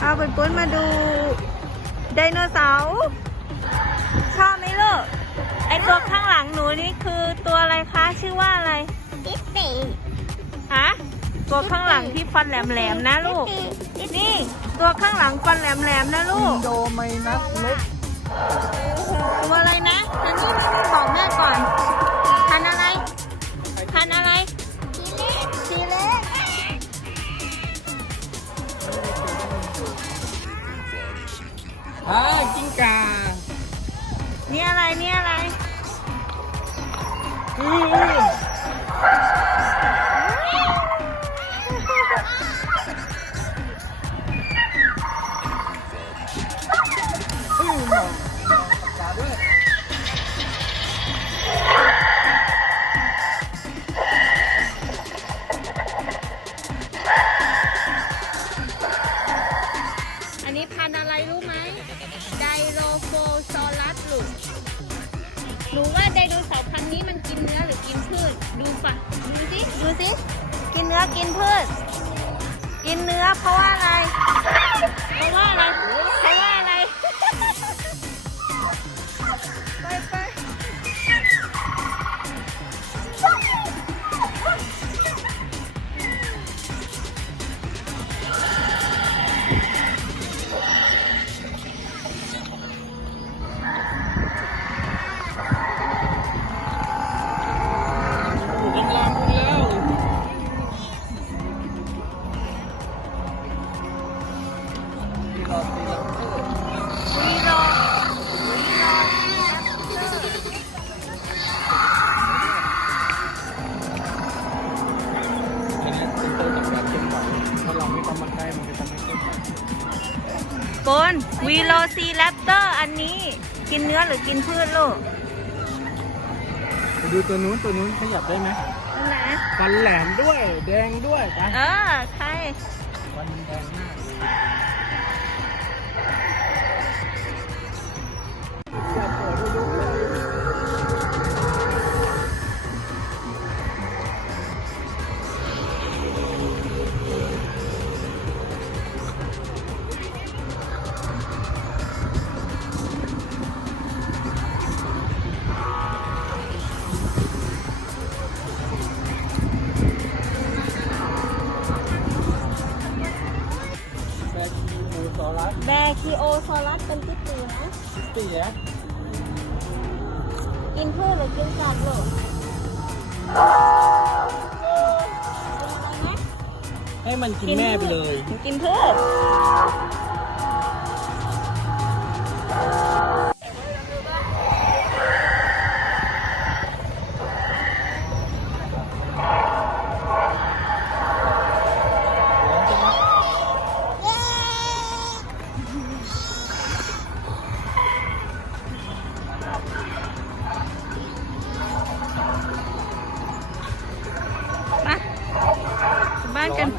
เอาไปปุ้นมาดูไดโนเสาร์ชอบไหมลูก ไอตัวข้างหลังหนูนี่คือตัวอะไรคะ ชื่อว่าอะไรดิสนีย์ฮะตัวข้างหลังที่ฟันแหลมๆนะลูก นี่ ตัวข้างหลังฟันแหลมๆนะลูกโดไมนัสเล็ก นี่อะไรนี่อะไรอืมอันนี้พันธุ์อะไรรู้ไหม ไดโรโฟซอรัสลูก นูว่าไดโนเสาร์พันธุ์นี้มันกินเนื้อหรือกินพืช ดูปะดูสิดูสิกินเนื้อกินพืช กินเนื้อเพราะว่าอะไร เพราะว่าอะไร เพราะว่าอะไร ไปไป กนวีโรซีแรปเตอร์อันนี้กินเนื้อหรือกินพืชลูกไปดูตัวนู้นตัวนู้นขยับได้ไหมนั่นนะฟันแหลมด้วย แดงด้วยไปเออใช่ฟันมันแดงมาก แบคิโอโซลัสเป็นที่เตียเสียกินพืชหรือกินสัตว์ลูกให้มันกินแม่ไปเลย กินพืช Makan.